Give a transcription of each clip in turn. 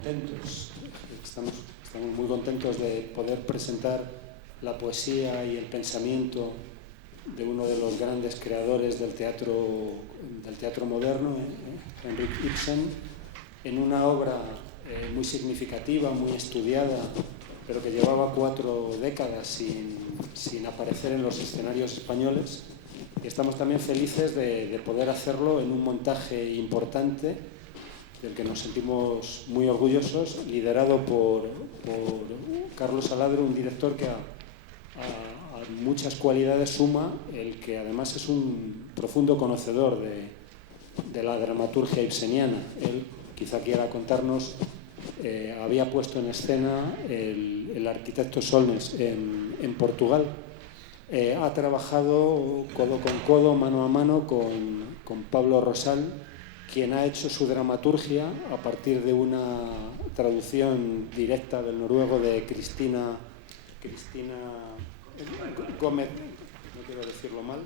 contentos. Estamos muy contentos de poder presentar la poesía y el pensamiento de uno de los grandes creadores del teatro moderno, Henrik Ibsen, en una obra muy significativa, muy estudiada, pero que llevaba 4 décadas sin aparecer en los escenarios españoles. Y estamos también felices de poder hacerlo en un montaje importante, del que nos sentimos muy orgullosos, liderado por Carlos Aladro, un director que a muchas cualidades suma el que además es un profundo conocedor de la dramaturgia ibseniana. Él quizá quiera contarnos, había puesto en escena el arquitecto Solnes en Portugal. Ha trabajado codo con codo, mano a mano con Pablo Rosal, quien ha hecho su dramaturgia a partir de una traducción directa del noruego de Cristina Gómez, no quiero decirlo mal,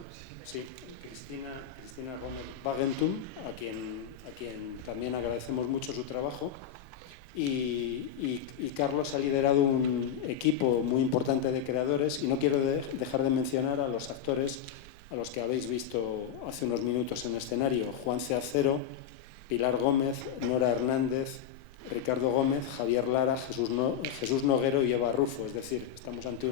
sí, Cristina Gómez Wagentum, a quien también agradecemos mucho su trabajo. Y Carlos ha liderado un equipo muy importante de creadores, y no quiero dejar de mencionar a los actores a los que habéis visto hace unos minutos en escenario: Juan C. Acero, Pilar Gómez, Nora Hernández, Ricardo Gómez, Javier Lara, Jesús Noguero y Eva Rufo. Es decir, estamos ante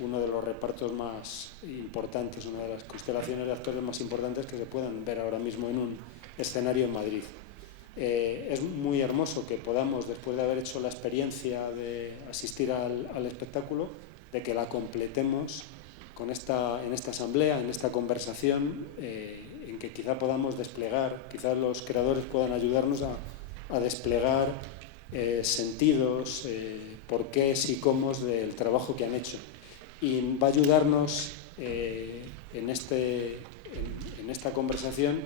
uno de los repartos más importantes, una de las constelaciones de actores más importantes que se puedan ver ahora mismo en un escenario en Madrid. Es muy hermoso que podamos, después de haber hecho la experiencia de asistir al espectáculo, de que la completemos en esta asamblea, en esta conversación, en que quizá podamos desplegar, quizá los creadores puedan ayudarnos a desplegar sentidos, porqués y cómo del trabajo que han hecho. Y va a ayudarnos en esta conversación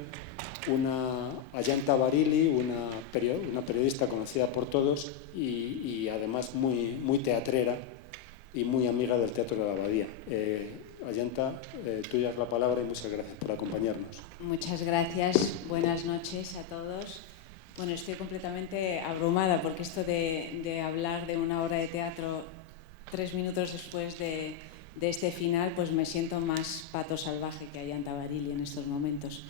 Ayanta Barili, una periodista conocida por todos y además muy teatrera y muy amiga del Teatro de la Abadía. Ayanta, tuya es la palabra y muchas gracias por acompañarnos. Muchas gracias, buenas noches a todos. Bueno, estoy completamente abrumada porque esto de hablar de una obra de teatro 3 minutos después de este final, pues me siento más pato salvaje que Ayanta Barili en estos momentos.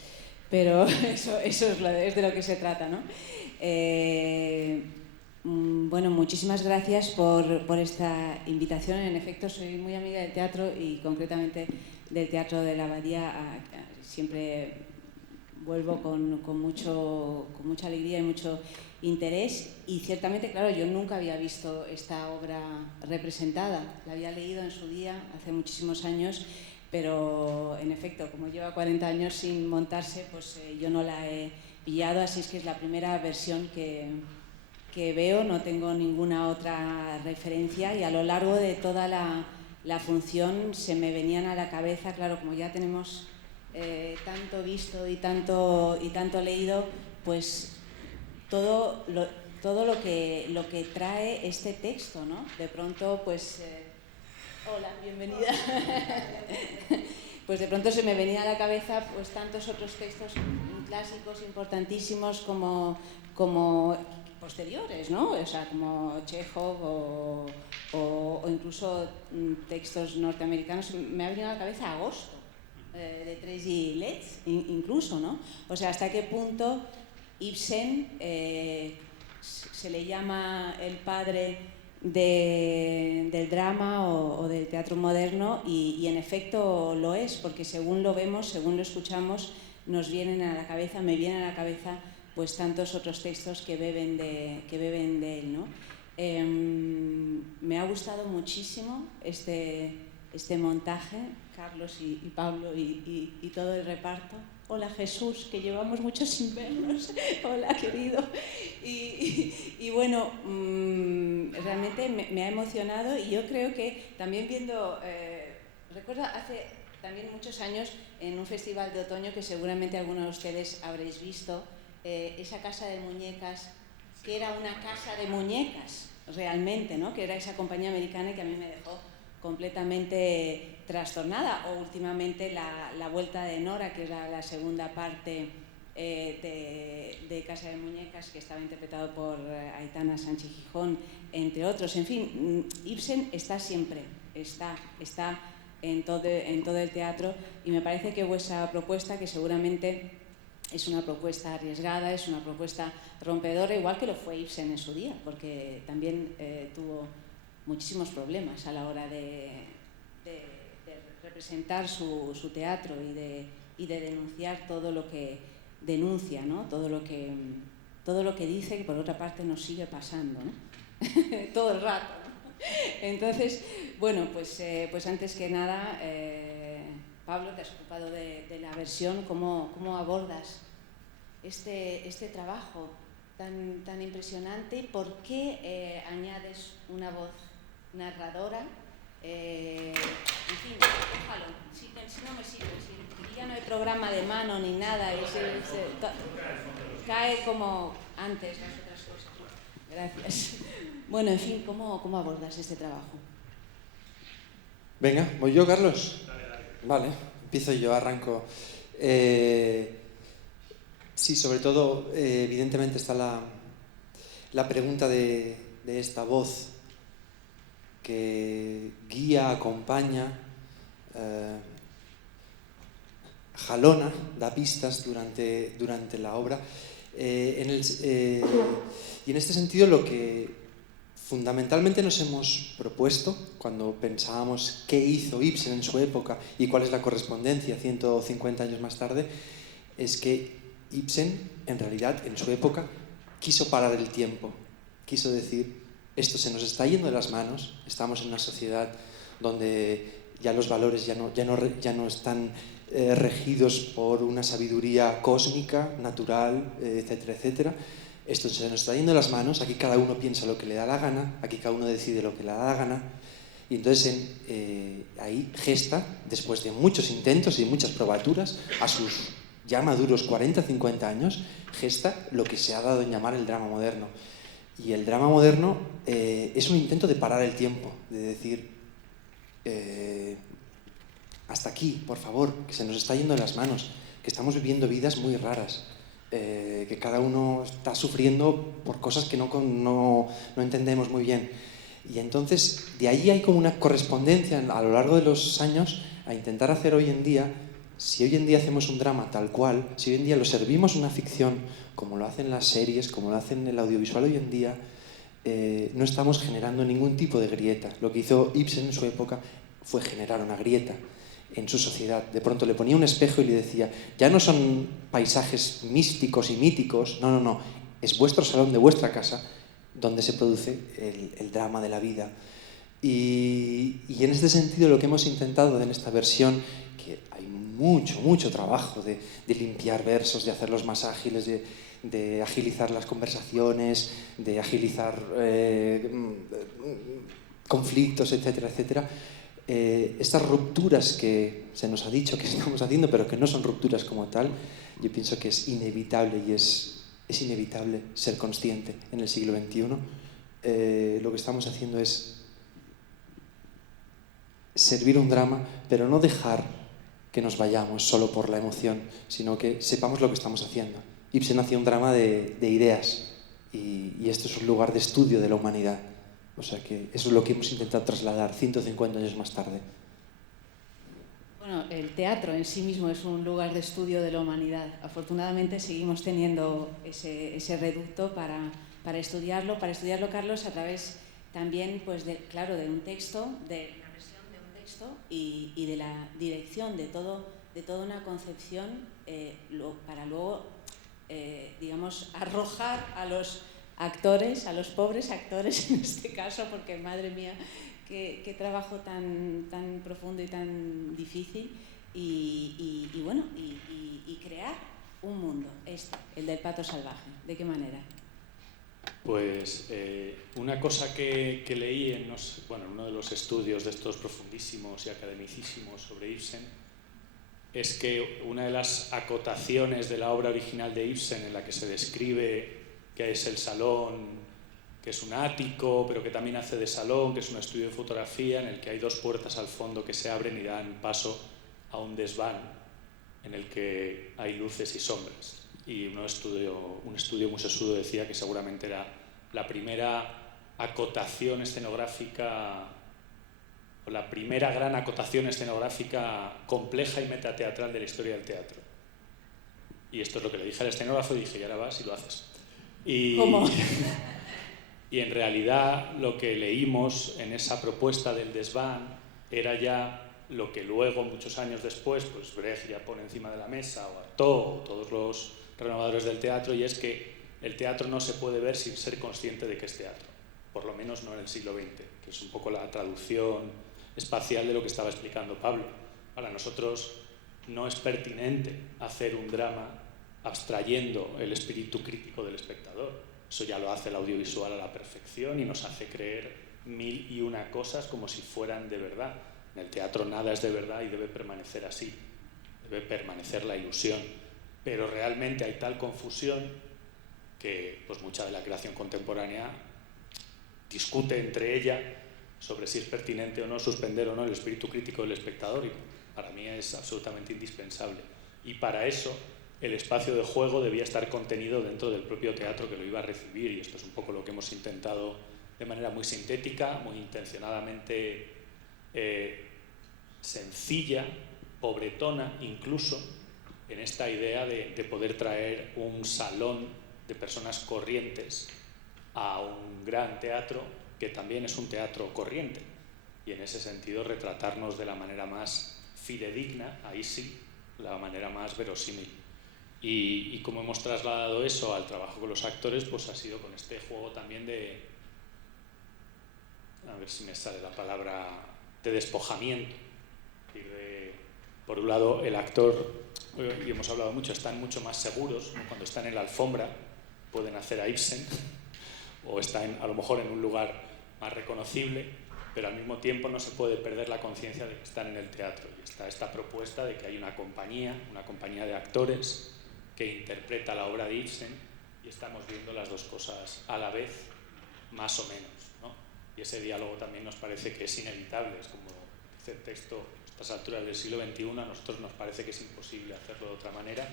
Pero eso es de lo que se trata, ¿no? Bueno, muchísimas gracias por esta invitación. En efecto, soy muy amiga del teatro y concretamente del Teatro de la Abadía. Siempre vuelvo con mucha alegría y mucho interés, y ciertamente, claro, yo nunca había visto esta obra representada. La había leído en su día, hace muchísimos años, pero en efecto, como lleva 40 años sin montarse, pues yo no la he pillado, así es que es la primera versión que veo, no tengo ninguna otra referencia, y a lo largo de toda la función se me venían a la cabeza, claro, como ya tenemos tanto visto y tanto leído, pues todo lo que trae este texto, ¿no? De pronto, pues... hola, bienvenida. Pues de pronto se me venía a la cabeza pues tantos otros textos clásicos importantísimos como posteriores, ¿no? O sea, como Chekhov o incluso textos norteamericanos. Me ha venido a la cabeza Agosto, de Tracy Letts, incluso, ¿no? O sea, hasta qué punto Ibsen se le llama el padre del drama o del teatro moderno, y en efecto lo es, porque según lo vemos, según lo escuchamos, me vienen a la cabeza pues tantos otros textos que beben de él, ¿no? Me ha gustado muchísimo este montaje, Carlos y Pablo y todo el reparto. Hola Jesús, que llevamos mucho sin vernos. Hola querido. Y bueno, realmente me ha emocionado, y yo creo que también viendo, recuerdo hace también muchos años en un festival de otoño que seguramente algunos de ustedes habréis visto, esa casa de muñecas, que era una casa de muñecas realmente, ¿no? Que era esa compañía americana que a mí me dejó completamente trastornada, o últimamente la vuelta de Nora, que era la segunda parte de Casa de Muñecas, que estaba interpretado por Aitana Sánchez Gijón, entre otros. En fin, Ibsen está siempre, está en todo el teatro, y me parece que vuestra propuesta, que seguramente es una propuesta arriesgada, es una propuesta rompedora, igual que lo fue Ibsen en su día, porque también tuvo muchísimos problemas a la hora de representar su teatro y de denunciar todo lo que denuncia, ¿no? Todo lo que dice, que por otra parte nos sigue pasando, ¿no? Todo el rato, ¿no? Entonces, bueno, pues antes que nada, Pablo, te has ocupado de la versión. ¿Cómo abordas este trabajo tan impresionante? ¿Y por qué añades una voz narradora? En fin, déjalo, si no me sirve, si ya no hay programa de mano ni nada, cae como antes las otras cosas. Gracias. Bueno, en fin, ¿cómo abordas este trabajo? Venga, ¿voy yo, Carlos? Vale, empiezo yo, arranco. Sí, sobre todo, evidentemente está la pregunta de esta voz que guía, acompaña, jalona, da pistas durante la obra. Y en este sentido, lo que fundamentalmente nos hemos propuesto cuando pensábamos qué hizo Ibsen en su época y cuál es la correspondencia 150 años más tarde, es que Ibsen, en realidad, en su época, quiso parar el tiempo, quiso decir: esto se nos está yendo de las manos, estamos en una sociedad donde ya los valores ya no están regidos por una sabiduría cósmica, natural, etcétera, etcétera. Esto se nos está yendo de las manos, aquí cada uno piensa lo que le da la gana, aquí cada uno decide lo que le da la gana, y entonces ahí gesta, después de muchos intentos y muchas probaturas, a sus ya maduros 40, 50 años, gesta lo que se ha dado en llamar el drama moderno. Y el drama moderno es un intento de parar el tiempo, de decir: hasta aquí, por favor, que se nos está yendo de las manos, que estamos viviendo vidas muy raras, que cada uno está sufriendo por cosas que no entendemos muy bien. Y entonces, de ahí hay como una correspondencia a lo largo de los años a intentar hacer hoy en día. Si hoy en día hacemos un drama tal cual, si hoy en día lo servimos una ficción como lo hacen las series, como lo hacen el audiovisual hoy en día, no estamos generando ningún tipo de grieta. Lo que hizo Ibsen en su época fue generar una grieta en su sociedad. De pronto le ponía un espejo y le decía: ya no son paisajes místicos y míticos, no, es vuestro salón de vuestra casa donde se produce el drama de la vida. Y en este sentido, lo que hemos intentado en esta versión, que hay mucho trabajo de limpiar versos, de hacerlos más ágiles, de agilizar las conversaciones, de agilizar conflictos, etcétera, etcétera. Estas rupturas que se nos ha dicho que estamos haciendo, pero que no son rupturas como tal, yo pienso que es inevitable, y es inevitable ser consciente en el siglo XXI. Lo que estamos haciendo es servir un drama, pero no dejar que nos vayamos solo por la emoción, sino que sepamos lo que estamos haciendo. Ibsen hacía un drama de ideas, y esto es un lugar de estudio de la humanidad. O sea que eso es lo que hemos intentado trasladar 150 años más tarde. Bueno, el teatro en sí mismo es un lugar de estudio de la humanidad. Afortunadamente seguimos teniendo ese reducto para estudiarlo, Carlos, a través también, pues, de un texto, de la versión de un texto y de la dirección de toda una concepción, para luego, digamos, arrojar a los actores, a los pobres actores en este caso, porque madre mía, qué trabajo tan profundo y tan difícil, y bueno, y crear un mundo, el del pato salvaje. ¿De qué manera? Pues una cosa que leí en uno de los estudios de estos profundísimos y academicísimos sobre Ibsen es que una de las acotaciones de la obra original de Ibsen, en la que se describe que es el salón, que es un ático, pero que también hace de salón, que es un estudio de fotografía en el que hay dos puertas al fondo que se abren y dan paso a un desván en el que hay luces y sombras. y un estudio muy sesudo decía que seguramente era la primera acotación escenográfica, o la primera gran acotación escenográfica compleja y metateatral de la historia del teatro. Y esto es lo que le dije al escenógrafo y dije, y ahora vas y lo haces. ¿Cómo? Y en realidad lo que leímos en esa propuesta del desván era ya lo que luego, muchos años después, pues Brecht ya pone encima de la mesa, o Artaud, o todos los renovadores del teatro, y es que el teatro no se puede ver sin ser consciente de que es teatro, por lo menos no en el siglo XX, que es un poco la traducción espacial de lo que estaba explicando Pablo. Para nosotros no es pertinente hacer un drama abstrayendo el espíritu crítico del espectador. Eso ya lo hace el audiovisual a la perfección y nos hace creer 1001 cosas como si fueran de verdad. En el teatro nada es de verdad y debe permanecer así, debe permanecer la ilusión. Pero realmente hay tal confusión que pues, mucha de la creación contemporánea discute entre ella sobre si es pertinente o no suspender o no el espíritu crítico del espectador, y para mí es absolutamente indispensable. Y para eso el espacio de juego debía estar contenido dentro del propio teatro que lo iba a recibir, y esto es un poco lo que hemos intentado de manera muy sintética, muy intencionadamente sencilla, pobretona incluso, en esta idea de poder traer un salón de personas corrientes a un gran teatro que también es un teatro corriente, y en ese sentido retratarnos de la manera más fidedigna, ahí sí, la manera más verosímil. Y como hemos trasladado eso al trabajo con los actores, pues ha sido con este juego también de, a ver si me sale la palabra, de despojamiento. Por un lado, el actor, y hemos hablado mucho, están mucho más seguros, ¿no? Cuando están en la alfombra pueden hacer a Ibsen, o están a lo mejor en un lugar más reconocible, pero al mismo tiempo no se puede perder la conciencia de que están en el teatro. Y está esta propuesta de que hay una compañía de actores que interpreta la obra de Ibsen, y estamos viendo las dos cosas a la vez, más o menos, ¿no? Y ese diálogo también nos parece que es inevitable, es como dice el texto, a estas alturas del siglo XXI, a nosotros nos parece que es imposible hacerlo de otra manera,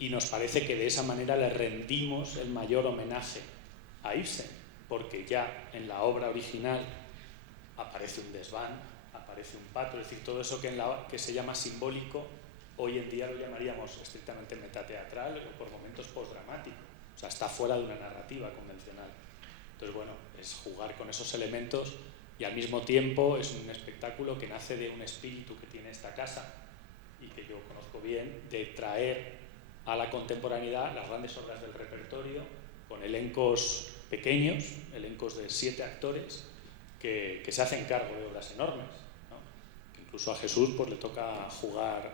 y nos parece que de esa manera le rendimos el mayor homenaje a Ibsen, porque ya en la obra original aparece un desván, aparece un patio, es decir, todo eso que se llama simbólico, hoy en día lo llamaríamos estrictamente metateatral o por momentos postdramático, o sea, está fuera de una narrativa convencional. Entonces, bueno, es jugar con esos elementos, y al mismo tiempo es un espectáculo que nace de un espíritu que tiene esta casa y que yo conozco bien, de traer a la contemporaneidad las grandes obras del repertorio con elencos pequeños, elencos de 7 actores que se hacen cargo de obras enormes, ¿no? Que incluso a Jesús pues, le toca jugar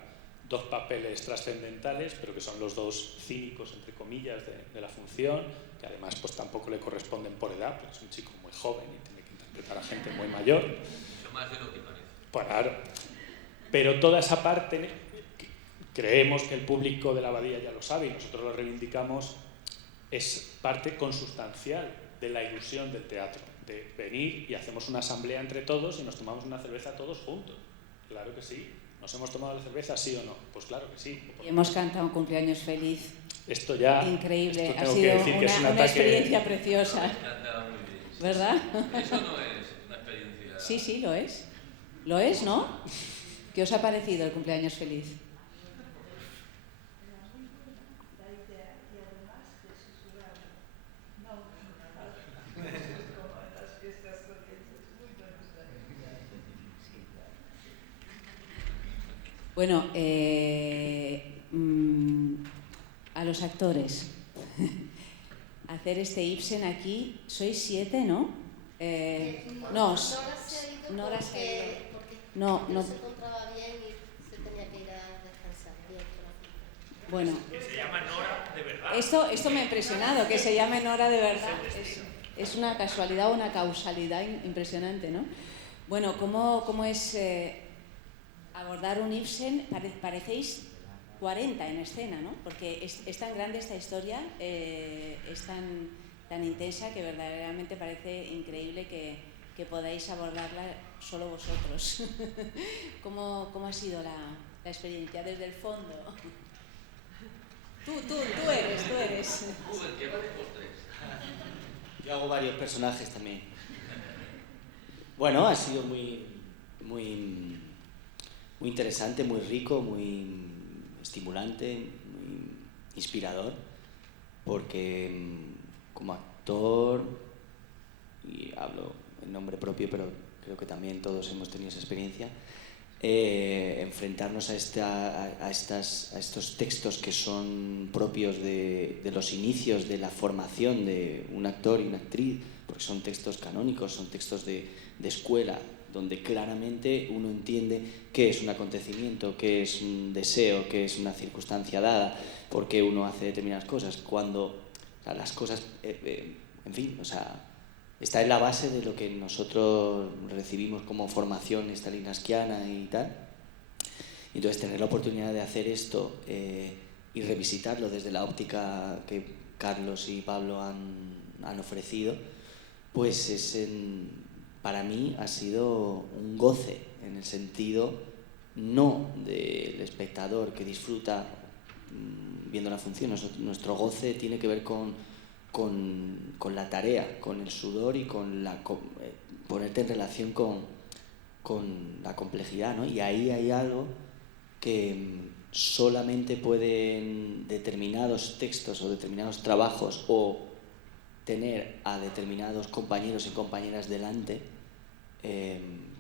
2 papeles trascendentales, pero que son los 2 cínicos, entre comillas, de la función, que además pues, tampoco le corresponden por edad, porque es un chico muy joven y tiene que interpretar a gente muy mayor. Mucho más de lo que parece. Pues claro. Pero toda esa parte, creemos que el público de la Abadía ya lo sabe y nosotros lo reivindicamos, es parte consustancial de la ilusión del teatro, de venir y hacemos una asamblea entre todos y nos tomamos una cerveza todos juntos. Claro que sí. ¿Nos hemos tomado la cerveza, sí o no? Pues claro que sí. Y hemos cantado un cumpleaños feliz. Esto ya... Increíble, esto ha tengo sido que decir que es un una ataque... experiencia preciosa. Me encanta, muy bien. ¿Verdad? Eso no es una experiencia... Sí, sí, lo es. Lo es, ¿no? ¿Qué os ha parecido el cumpleaños feliz? Bueno, a los actores. Hacer este Ibsen aquí, sois 7, ¿no? No, Nora se ha ido porque no se encontraba bien y se tenía que ir a descansar. Bueno. Que se llama Nora de verdad. Esto me ha impresionado, que se llame Nora de verdad. Es una casualidad o una causalidad impresionante, ¿no? Bueno, ¿cómo es abordar un Ibsen? Parecéis 40 en escena, ¿no? Porque es tan grande esta historia, es tan intensa que verdaderamente parece increíble que podáis abordarla solo vosotros. ¿Cómo ha sido la experiencia desde el fondo? Tú eres. ¿Qué vale postres? Yo hago varios personajes también. Bueno, ha sido muy interesante, muy rico, muy estimulante, muy inspirador, porque como actor, y hablo en nombre propio, pero creo que también todos hemos tenido esa experiencia, enfrentarnos a estos textos que son propios de los inicios de la formación de un actor y una actriz, porque son textos canónicos, son textos de escuela, donde claramente uno entiende qué es un acontecimiento, qué es un deseo, qué es una circunstancia dada, por qué uno hace determinadas cosas, cuando, o sea, las cosas, en fin, o sea, está en la base de lo que nosotros recibimos como formación stalingradiana y tal. Y entonces tener la oportunidad de hacer esto y revisitarlo desde la óptica que Carlos y Pablo han ofrecido, pues para mí ha sido un goce, en el sentido no del espectador que disfruta viendo la función. Nuestro goce tiene que ver con la tarea, con el sudor y con ponerte en relación con la complejidad, ¿no? Y ahí hay algo que solamente pueden determinados textos o determinados trabajos o tener a determinados compañeros y compañeras delante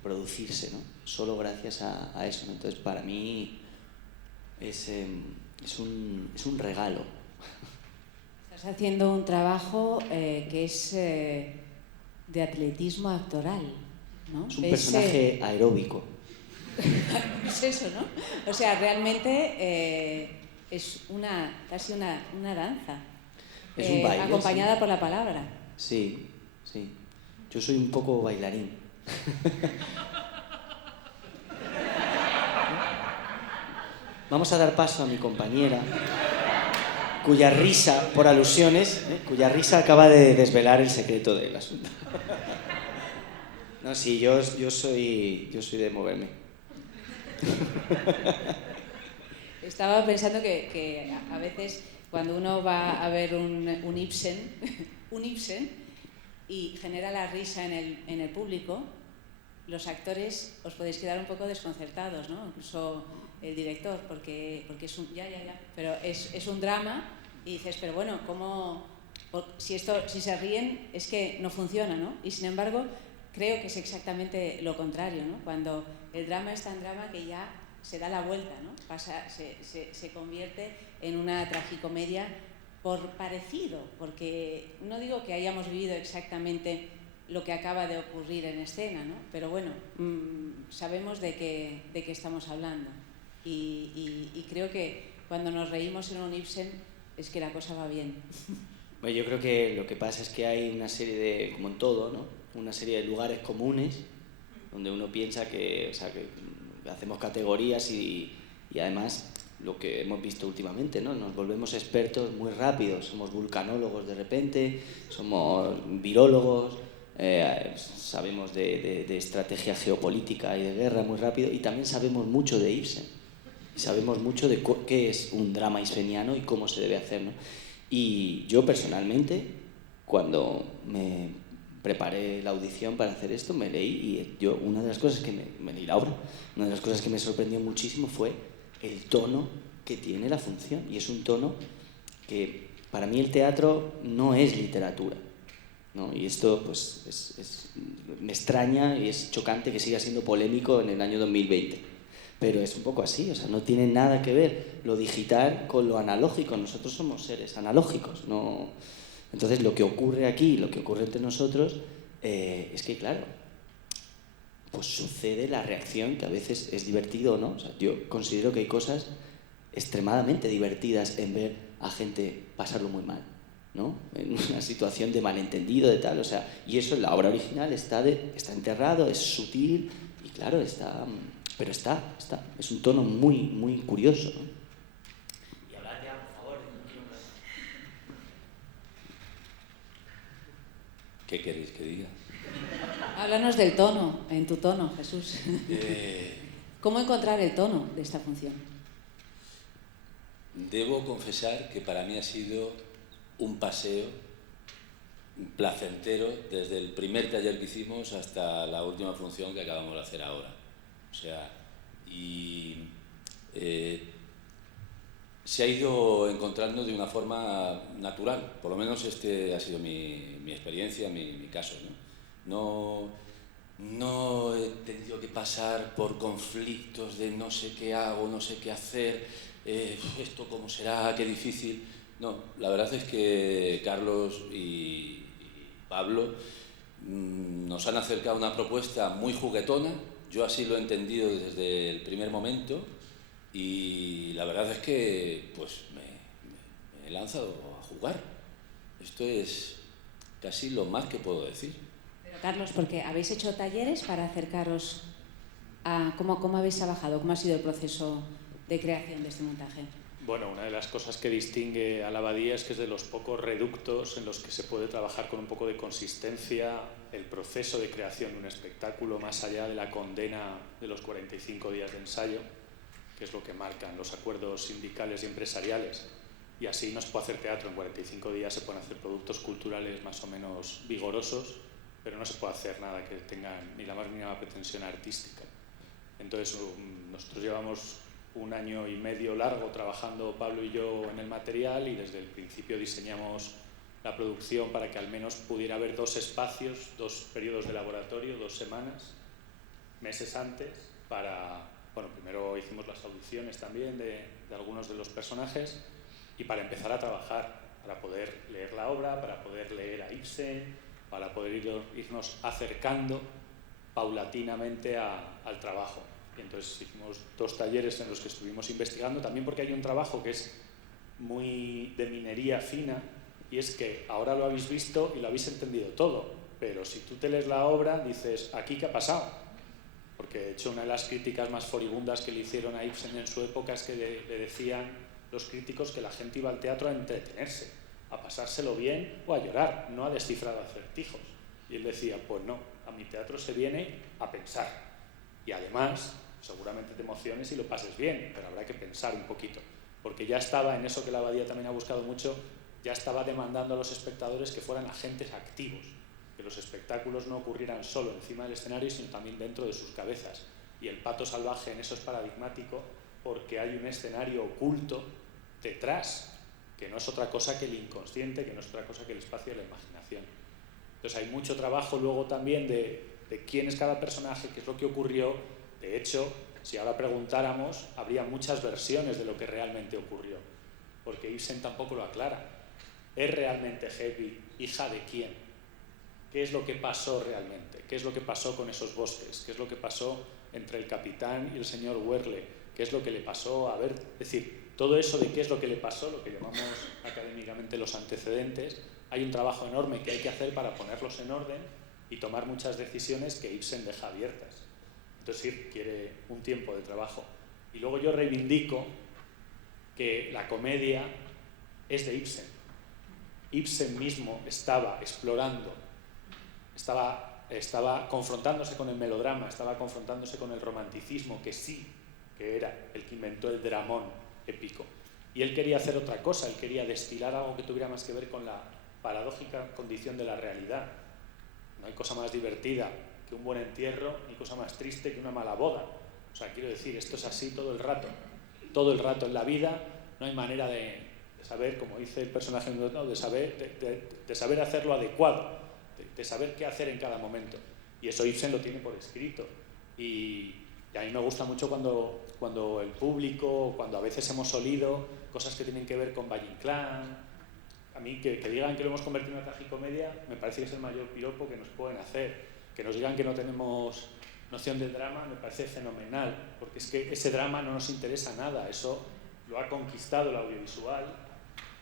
producirse, ¿no? Solo gracias a eso, ¿no? Entonces para mí es un regalo. Estás haciendo un trabajo que es de atletismo actoral, ¿no? Es un personaje aeróbico. Es eso, ¿no? O sea, realmente es casi una danza. Es un baile, acompañada sí. por la palabra. Sí. Yo soy un poco bailarín. Vamos a dar paso a mi compañera, cuya risa, por alusiones, cuya risa acaba de desvelar el secreto del asunto. No, sí, yo soy de moverme. Estaba pensando que a veces cuando uno va a ver un Ibsen, y genera la risa en el público, los actores os podéis quedar un poco desconcertados, ¿no? Incluso el director, porque es un pero es un drama y dices, pero bueno, ¿cómo? Si se ríen es que no funciona, ¿no? Y sin embargo creo que es exactamente lo contrario, ¿no? Cuando el drama es tan drama que ya se da la vuelta, ¿no? Se convierte en una tragicomedia por parecido, porque no digo que hayamos vivido exactamente lo que acaba de ocurrir en escena, ¿no? Pero bueno, sabemos de qué estamos hablando. Y creo que cuando nos reímos en un Ibsen es que la cosa va bien. Bueno, yo creo que lo que pasa es que hay una serie de, como en todo, ¿no? Una serie de lugares comunes donde uno piensa que hacemos categorías y además lo que hemos visto últimamente, ¿no? Nos volvemos expertos muy rápido, somos vulcanólogos de repente, somos virólogos, sabemos de estrategia geopolítica y de guerra muy rápido, y también sabemos mucho de Ibsen, sabemos mucho de qué es un drama ibseniano y cómo se debe hacer, ¿no? Y yo personalmente, cuando me preparé la audición para hacer esto, me leí, y una de las cosas que me leí la obra, una de las cosas que me sorprendió muchísimo fue el tono que tiene la función, y es un tono que para mí el teatro no es literatura, ¿no? Y esto pues me extraña y es chocante que siga siendo polémico en el año 2020, pero es un poco así, o sea, no tiene nada que ver lo digital con lo analógico. Nosotros somos seres analógicos, ¿no? Entonces lo que ocurre aquí, lo que ocurre entre nosotros, es que claro, pues sucede la reacción, que a veces es divertido, ¿no? O sea, yo considero que hay cosas extremadamente divertidas en ver a gente pasarlo muy mal, ¿no? En una situación de malentendido, de tal, o sea, y eso en la obra original está enterrado, es sutil, y claro, pero está, es un tono muy, muy curioso, ¿no? Y hablad ya, por favor. ¿Qué queréis que diga? Háblanos del tono, en tu tono, Jesús. ¿Cómo encontrar el tono de esta función? Debo confesar que para mí ha sido un paseo placentero desde el primer taller que hicimos hasta la última función que acabamos de hacer ahora. O sea, se ha ido encontrando de una forma natural, por lo menos este ha sido mi experiencia, mi caso, ¿no? No he tenido que pasar por conflictos de no sé qué hago, no sé qué hacer, esto cómo será, qué difícil. No, la verdad es que Carlos y Pablo nos han acercado una propuesta muy juguetona, yo así lo he entendido desde el primer momento, y la verdad es que pues me he lanzado a jugar. Esto es casi lo más que puedo decir. Pero Carlos, porque habéis hecho talleres para acercaros a cómo habéis trabajado, cómo ha sido el proceso de creación de este montaje. Bueno, una de las cosas que distingue a la Abadía es que es de los pocos reductos en los que se puede trabajar con un poco de consistencia el proceso de creación de un espectáculo, más allá de la condena de los 45 días de ensayo, que es lo que marcan los acuerdos sindicales y empresariales. Y así no se puede hacer teatro en 45 días, se pueden hacer productos culturales más o menos vigorosos, pero no se puede hacer nada que tenga ni la más mínima pretensión artística. Entonces, nosotros llevamos 1 año y medio largo trabajando Pablo y yo en el material, y desde el principio diseñamos la producción para que al menos pudiera haber 2 espacios, 2 periodos de laboratorio, 2 semanas, meses antes, para... Bueno, primero hicimos las audiciones también de algunos de los personajes, y para empezar a trabajar, para poder leer la obra, para poder leer a Ibsen, para poder irnos acercando paulatinamente al trabajo. Y entonces hicimos 2 talleres en los que estuvimos investigando, también porque hay un trabajo que es muy de minería fina, y es que ahora lo habéis visto y lo habéis entendido todo, pero si tú te lees la obra dices, ¿aquí qué ha pasado? Porque de hecho una de las críticas más furibundas que le hicieron a Ibsen en su época es que le decían los críticos que la gente iba al teatro a entretenerse, a pasárselo bien o a llorar, no a descifrar acertijos. Y él decía, pues no, a mi teatro se viene a pensar. Y además, seguramente te emociones y lo pases bien, pero habrá que pensar un poquito. Porque ya estaba, en eso que la Abadía también ha buscado mucho, ya estaba demandando a los espectadores que fueran agentes activos, que los espectáculos no ocurrieran solo encima del escenario, sino también dentro de sus cabezas. Y el Pato Salvaje en eso es paradigmático, porque hay un escenario oculto detrás, que no es otra cosa que el inconsciente, que no es otra cosa que el espacio de la imaginación. Entonces hay mucho trabajo luego también de quién es cada personaje, qué es lo que ocurrió. De hecho, si ahora preguntáramos, habría muchas versiones de lo que realmente ocurrió, porque Ibsen tampoco lo aclara. ¿Es realmente Hedwig hija de quién? ¿Qué es lo que pasó realmente? ¿Qué es lo que pasó con esos bosques? ¿Qué es lo que pasó entre el capitán y el señor Werle? ¿Qué es lo que le pasó? A ver, es decir, todo eso de qué es lo que le pasó, lo que llamamos académicamente los antecedentes, hay un trabajo enorme que hay que hacer para ponerlos en orden y tomar muchas decisiones que Ibsen deja abiertas. Entonces sí, quiere un tiempo de trabajo. Y luego yo reivindico que la comedia es de Ibsen. Ibsen mismo estaba explorando, estaba confrontándose con el melodrama, estaba confrontándose con el romanticismo, que sí, que era el que inventó el dramón épico. Y él quería hacer otra cosa, él quería destilar algo que tuviera más que ver con la paradójica condición de la realidad. No hay cosa más divertida que un buen entierro, ni cosa más triste que una mala boda. O sea, quiero decir, esto es así todo el rato. Todo el rato en la vida no hay manera de saber, como dice el personaje, de saber hacerlo adecuado, de saber qué hacer en cada momento. Y eso Ibsen lo tiene por escrito. Y a mí me gusta mucho cuando el público, cuando a veces hemos olido cosas que tienen que ver con Valle Inclán. A mí que digan que lo hemos convertido en una tragicomedia me parece que es el mayor piropo que nos pueden hacer. Que nos digan que no tenemos noción del drama me parece fenomenal, porque es que ese drama no nos interesa nada, eso lo ha conquistado el audiovisual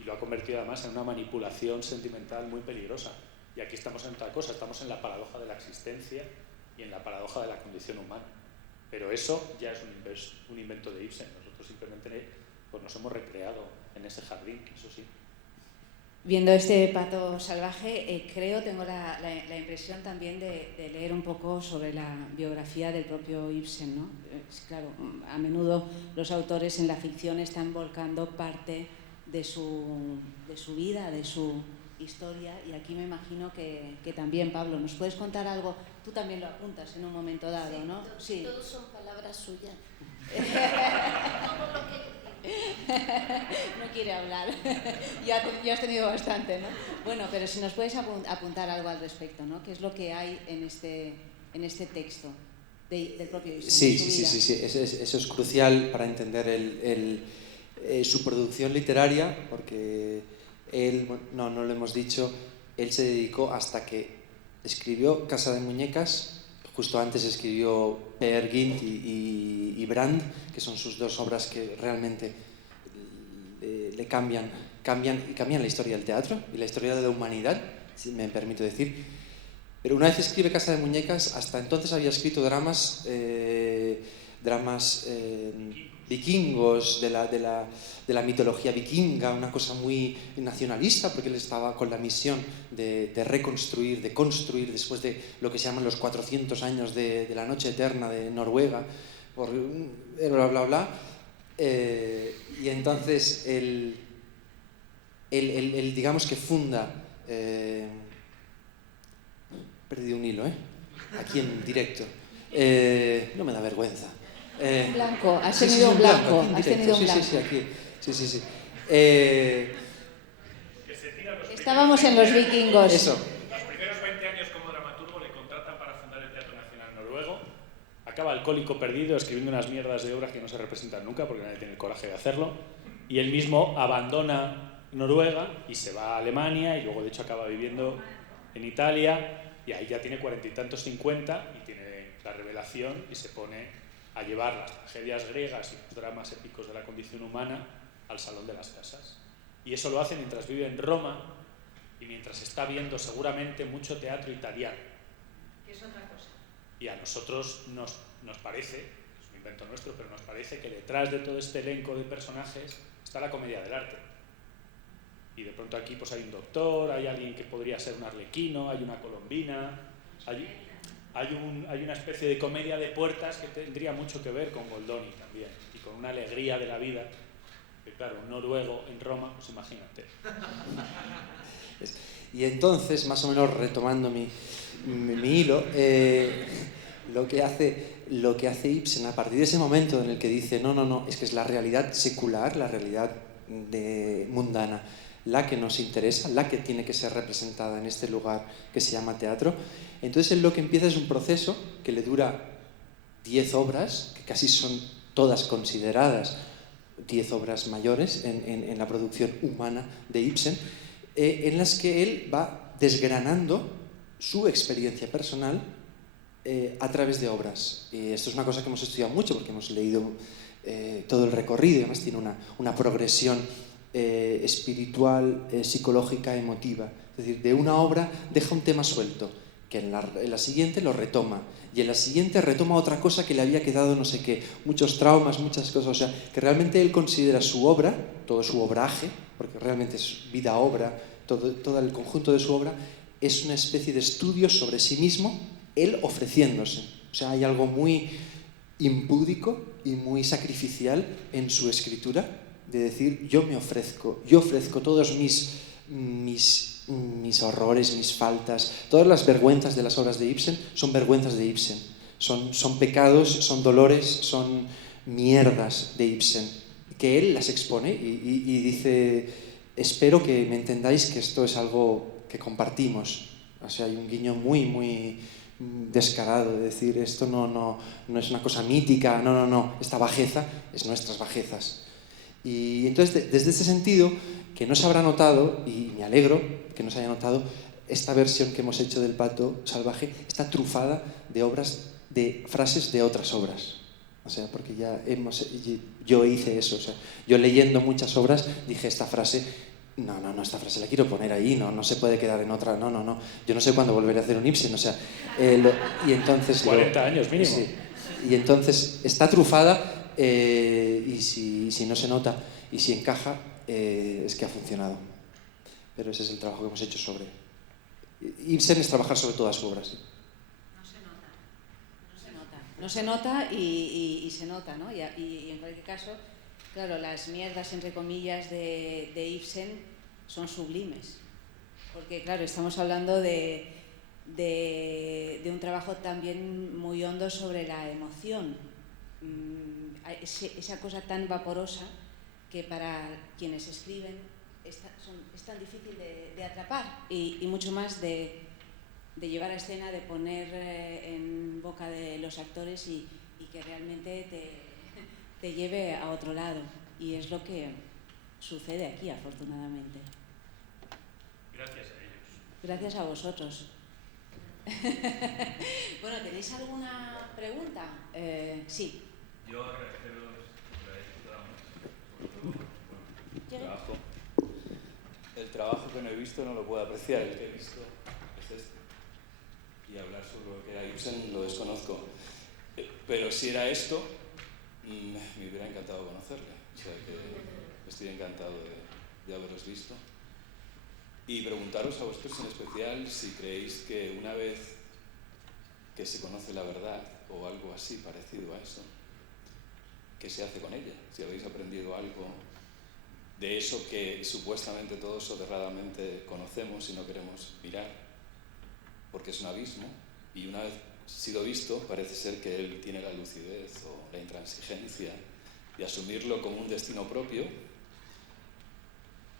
y lo ha convertido además en una manipulación sentimental muy peligrosa. Y aquí estamos en otra cosa, estamos en la paradoja de la existencia y en la paradoja de la condición humana. Pero eso ya es un invento de Ibsen, nosotros simplemente pues, nos hemos recreado en ese jardín, eso sí. Viendo este Pato salvaje, tengo la impresión también de leer un poco sobre la biografía del propio Ibsen, ¿no? Claro, a menudo los autores en la ficción están volcando parte de su vida, de su historia, y aquí me imagino que también, Pablo, ¿nos puedes contar algo? Tú también lo apuntas en un momento dado, ¿no? Sí. Todos son palabras suyas. No quiere hablar. Ya has tenido bastante, ¿no? Bueno, pero si nos puedes apuntar algo al respecto, ¿no? ¿Qué es lo que hay en este texto del propio Ibsen? Sí. Eso es crucial para entender su producción literaria, porque él, no lo hemos dicho, él se dedicó hasta que escribió Casa de Muñecas. Justo antes escribió Peer Gynt y Brand, que son sus dos obras que realmente le cambian la historia del teatro y la historia de la humanidad, si me permito decir. Pero una vez escribe Casa de Muñecas, hasta entonces había escrito dramas vikingos, de la mitología vikinga, una cosa muy nacionalista, porque él estaba con la misión de reconstruir, de construir, después de lo que se llaman los 400 años de la noche eterna de Noruega, por bla, bla, bla. Y entonces él digamos que funda... Perdí un hilo, aquí en directo. No me da vergüenza. Blanco, has tenido un blanco. Sí, aquí. Sí. Estábamos en los vikingos. Eso. Los primeros 20 años como dramaturgo le contratan para fundar el Teatro Nacional Noruego. Acaba alcohólico perdido escribiendo unas mierdas de obras que no se representan nunca porque nadie tiene el coraje de hacerlo. Y él mismo abandona Noruega y se va a Alemania y luego de hecho acaba viviendo en Italia y ahí ya tiene 40 y tantos, 50 y tiene la revelación y se pone a llevar las tragedias griegas y los dramas épicos de la condición humana al Salón de las Casas. Y eso lo hace mientras vive en Roma y mientras está viendo seguramente mucho teatro italiano. ¿Qué es otra cosa? Y a nosotros nos parece, es un invento nuestro, pero nos parece que detrás de todo este elenco de personajes está la comedia del arte. Y de pronto aquí pues hay un doctor, hay alguien que podría ser un arlequino, hay una colombina, hay una especie de comedia de puertas que tendría mucho que ver con Goldoni también, y con una alegría de la vida, que claro, un noruego en Roma, pues imagínate. Y entonces, más o menos retomando mi hilo, lo que hace Ibsen a partir de ese momento en el que dice no, es que es la realidad secular, la realidad mundana, la que nos interesa, la que tiene que ser representada en este lugar que se llama teatro. Entonces él lo que empieza es un proceso que le dura 10 obras, que casi son todas consideradas 10 obras mayores en la producción humana de Ibsen, en las que él va desgranando su experiencia personal a través de obras. Y esto es una cosa que hemos estudiado mucho porque hemos leído todo el recorrido y además tiene una progresión espiritual, psicológica, emotiva. Es decir, de una obra deja un tema suelto, que en la siguiente lo retoma, y en la siguiente retoma otra cosa que le había quedado no sé qué, muchos traumas, muchas cosas, o sea, que realmente él considera su obra, todo su obraje, porque realmente es vida-obra, todo el conjunto de su obra, es una especie de estudio sobre sí mismo, él ofreciéndose. O sea, hay algo muy impúdico y muy sacrificial en su escritura, de decir, yo ofrezco todos mis horrores, mis faltas, todas las vergüenzas de las obras de Ibsen son vergüenzas de Ibsen, son pecados, son dolores, son mierdas de Ibsen, que él las expone y dice, espero que me entendáis que esto es algo que compartimos. O sea, hay un guiño muy, muy descarado de decir, esto no es una cosa mítica, no, esta bajeza es nuestras bajezas. Y entonces, desde ese sentido, que no se habrá notado, y me alegro que no se haya notado, esta versión que hemos hecho del Pato Salvaje está trufada de frases de otras obras. O sea, porque yo hice eso. O sea, yo leyendo muchas obras dije esta frase, no, esta frase la quiero poner ahí, no se puede quedar en otra, no. Yo no sé cuándo volveré a hacer un Ibsen, o sea, y entonces... 40 años mínimo. Sí, y entonces está trufada. Y si no se nota y si encaja, es que ha funcionado. pero ese es el trabajo que hemos hecho sobre... Ibsen es trabajar sobre toda su obra, sí. No se nota y se nota, ¿no? Y en cualquier caso, claro, las mierdas, entre comillas, de Ibsen son sublimes. Porque, claro, estamos hablando de un trabajo también muy hondo sobre la emoción. Esa cosa tan vaporosa que para quienes escriben es tan difícil de atrapar y mucho más de llevar a escena, de poner en boca de los actores y que realmente te lleve a otro lado. Y es lo que sucede aquí, afortunadamente. Gracias a ellos. Gracias a vosotros. Bueno, ¿tenéis alguna pregunta? Sí. Yo agradeceros la trabajo. El trabajo que no he visto no lo puedo apreciar, el que he visto es este. Y hablar sobre lo que era Ibsen lo desconozco. Pero si era esto, me hubiera encantado conocerle. O sea que estoy encantado de haberos visto. Y preguntaros a vosotros en especial si creéis que una vez que se conoce la verdad, o algo así parecido a eso, ¿qué se hace con ella? Si habéis aprendido algo de eso que supuestamente todos soterradamente conocemos y no queremos mirar, porque es un abismo, y una vez sido visto, parece ser que él tiene la lucidez o la intransigencia de asumirlo como un destino propio.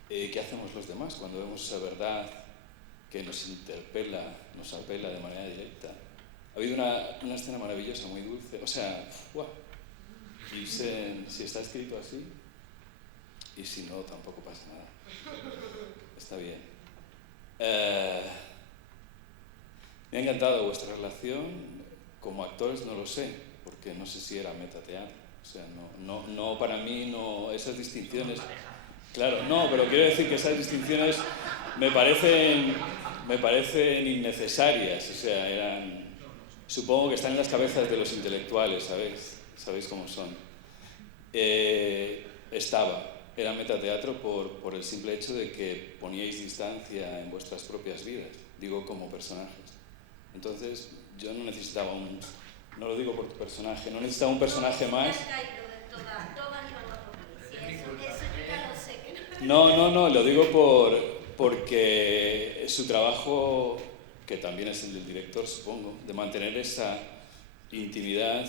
¿Qué hacemos los demás cuando vemos esa verdad que nos interpela, nos apela de manera directa? Ha habido una escena maravillosa, muy dulce, o sea, ¡guau! Y si está escrito así, y si no, tampoco pasa nada. Está bien. Me ha encantado vuestra relación. Como actores no lo sé, porque no sé si era metateatro. O sea, no para mí, no, esas distinciones... Claro, no, pero quiero decir que esas distinciones me parecen innecesarias. O sea, supongo que están en las cabezas de los intelectuales, ¿sabéis cómo son? Era metateatro por el simple hecho de que poníais distancia en vuestras propias vidas, digo como personajes. Entonces, yo no necesitaba no lo digo por tu personaje, no necesitaba un personaje más. No, lo digo porque su trabajo, que también es el del director, supongo, de mantener esa intimidad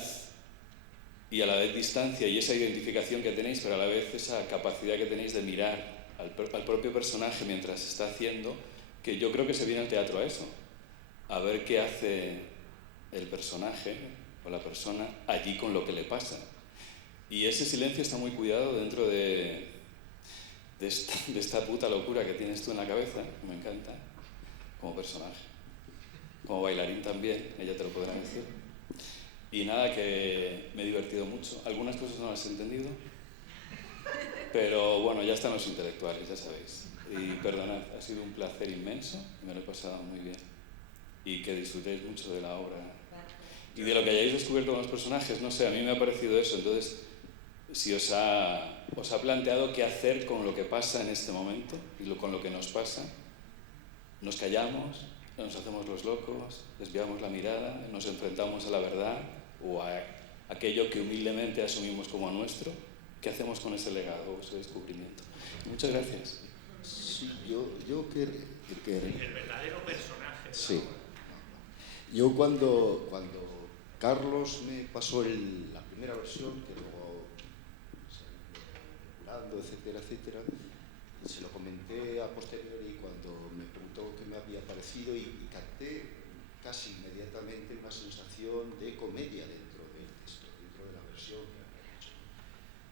y a la vez distancia y esa identificación que tenéis, pero a la vez esa capacidad que tenéis de mirar al propio personaje mientras está haciendo, que yo creo que se viene al teatro a eso, a ver qué hace el personaje o la persona allí con lo que le pasa. Y ese silencio está muy cuidado dentro de esta puta locura que tienes tú en la cabeza, que me encanta, como personaje. Como bailarín también, ella te lo podrá decir. Y nada, que me he divertido mucho. Algunas cosas no las he entendido, pero bueno, ya están los intelectuales, ya sabéis. Y perdonad, ha sido un placer inmenso, me lo he pasado muy bien. Y que disfrutéis mucho de la obra. Y de lo que hayáis descubierto con los personajes, no sé, a mí me ha parecido eso. Entonces, si os ha planteado qué hacer con lo que pasa en este momento y con lo que nos pasa, nos callamos, nos hacemos los locos, desviamos la mirada, nos enfrentamos a la verdad o a aquello que humildemente asumimos como nuestro. ¿Qué hacemos con ese legado o ese descubrimiento? Muchas gracias. Sí, yo que el verdadero personaje. Sí. Yo cuando Carlos me pasó la primera versión, que luego se depurando, etcétera, se lo comenté a posteriori cuando me preguntó qué me había parecido y capté casi inmediatamente una sensación de comedia dentro del texto, dentro de la versión que había hecho.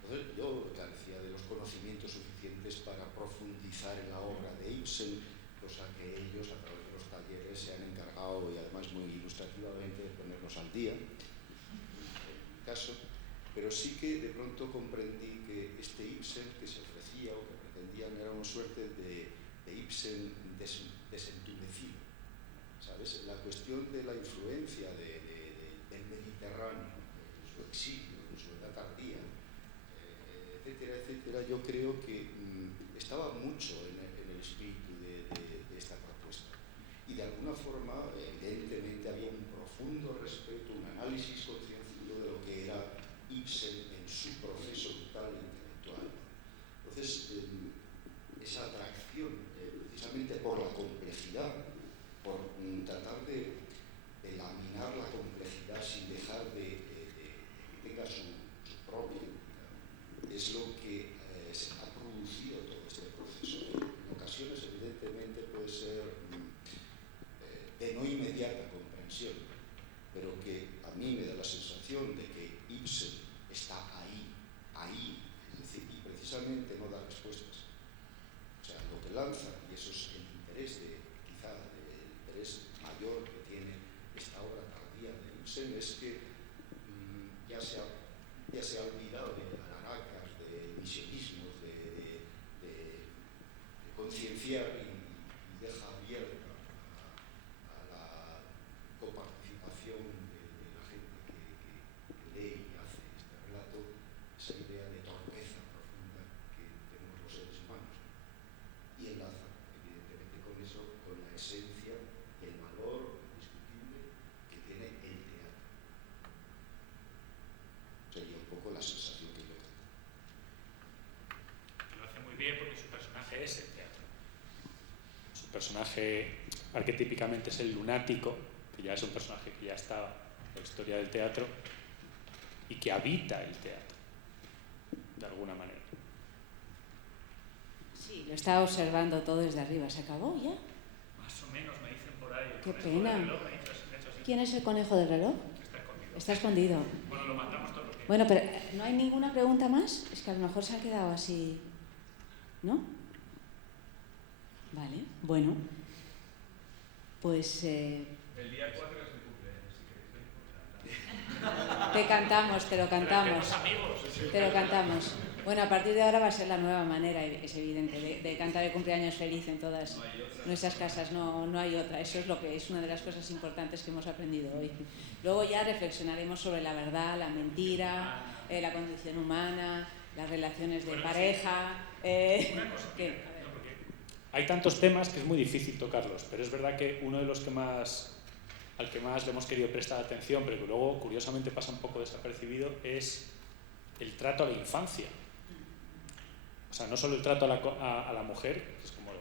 Entonces yo carecía de los conocimientos suficientes para profundizar en la obra de Ibsen, cosa que ellos a través de los talleres se han encargado y además muy ilustrativamente de ponernos al día, en mi caso, pero sí que de pronto comprendí que este Ibsen que se ofrecía o que pretendían era una suerte de Ibsen desentumecido, ¿sabes? La cuestión de la influencia del Mediterráneo, en su exilio, en su edad tardía, etcétera, yo creo que estaba mucho en el espíritu de esta propuesta. Y de alguna forma, evidentemente, había un profundo respeto, un análisis concienzudo de lo que era Ibsen en su proceso vital e intelectual. Entonces, esa atracción, precisamente por la complejidad, por tratar de laminar la complejidad sin dejar de que tenga su propio, es lo que se ha producido todo este proceso. En ocasiones, evidentemente, puede ser de no inmediata comprensión, pero que a mí me da la sensación de que Ibsen está ahí, es decir, y precisamente no da respuestas. O sea, lo que lanza, y eso es el interés quizá el interés mayor que tiene esta obra tardía de Ibsen, es que ya se ha olvidado de alharacas, de misionismos, de concienciar y deja abierta a la coparticipación de la gente que lee y hace este relato, esa idea de torpeza profunda que tenemos los seres humanos. Y enlaza, evidentemente, con eso, con la esencia y el valor indiscutible que tiene el teatro. Sería un poco la sensación que yo tengo. Lo hace muy bien porque su personaje es el teatro. Su personaje arquetípicamente es el lunático, que ya es un personaje que ya estaba en la historia del teatro y que habita el teatro, de alguna manera. Sí, lo estaba observando todo desde arriba. ¿Se acabó ya? Más o menos, me dicen por ahí. Qué pena. Reloj, ¿Quién es el conejo del reloj? Está escondido. Está escondido. Bueno, lo matamos todo lo que... Bueno, pero ¿no hay ninguna pregunta más? Es que a lo mejor se ha quedado así, ¿no? Vale, bueno. Pues... El día 4 es mi cumpleaños, si queréis. Te cantamos, te lo cantamos. Te lo cantamos. Bueno, a partir de ahora va a ser la nueva manera, es evidente, de cantar el cumpleaños feliz en todas nuestras casas. No hay otra. Eso es lo que es una de las cosas importantes que hemos aprendido hoy. Luego ya reflexionaremos sobre la verdad, la mentira, la condición humana, las relaciones de pareja. Hay tantos temas que es muy difícil tocarlos, pero es verdad que uno de los que más, al que más le hemos querido prestar atención, pero que luego curiosamente pasa un poco desapercibido, es el trato a la infancia. O sea, no solo el trato a la mujer, que es como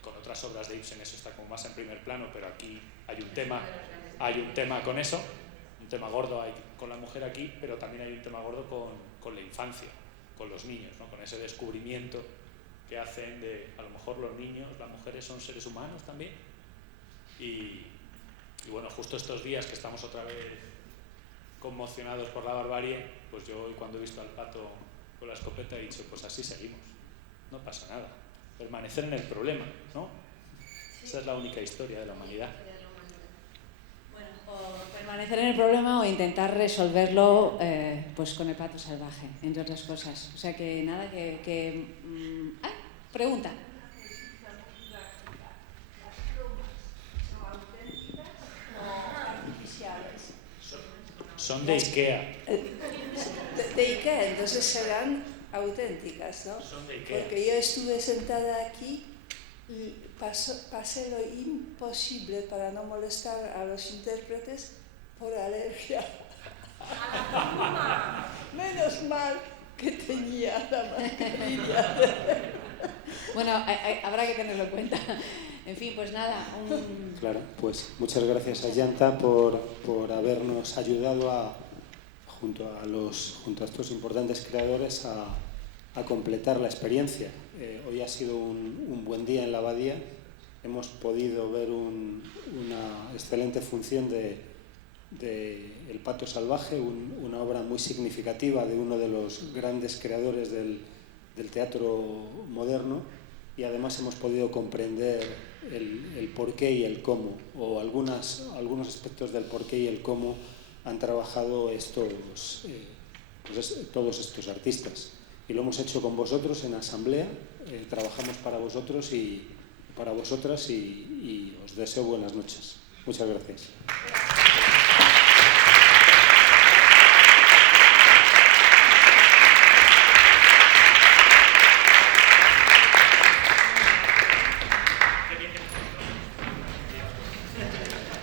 con otras obras de Ibsen eso está como más en primer plano, pero aquí hay un tema con eso, un tema gordo hay con la mujer aquí, pero también hay un tema gordo con la infancia, con los niños, ¿no? Con ese descubrimiento que hacen de, a lo mejor los niños, las mujeres son seres humanos también. Y bueno, justo estos días que estamos otra vez conmocionados por la barbarie, pues yo hoy cuando he visto al pato con la escopeta he dicho, pues así seguimos, no pasa nada. Permanecer en el problema, ¿no? Esa es la única historia de la humanidad. Bueno, o permanecer en el problema o intentar resolverlo pues con el pato salvaje, entre otras cosas. O sea que nada, pregunta. ¿Las plumas son auténticas o artificiales? Son de Ikea. De Ikea, entonces serán auténticas, ¿no? Son de Ikea. Porque yo estuve sentada aquí y pasé lo imposible para no molestar a los intérpretes por alergia. Menos mal que tenía la mascarilla. Bueno, habrá que tenerlo en cuenta. En fin, pues nada. Claro, pues muchas gracias a Yanta por habernos ayudado junto a estos importantes creadores a completar la experiencia. Hoy ha sido un buen día en la abadía. Hemos podido ver una excelente función de El pato salvaje, una obra muy significativa de uno de los grandes creadores del teatro moderno, y además hemos podido comprender el porqué y el cómo, o algunos aspectos del porqué y el cómo han trabajado todos estos artistas. Y lo hemos hecho con vosotros en asamblea, trabajamos para vosotros y para vosotras, y os deseo buenas noches. Muchas gracias.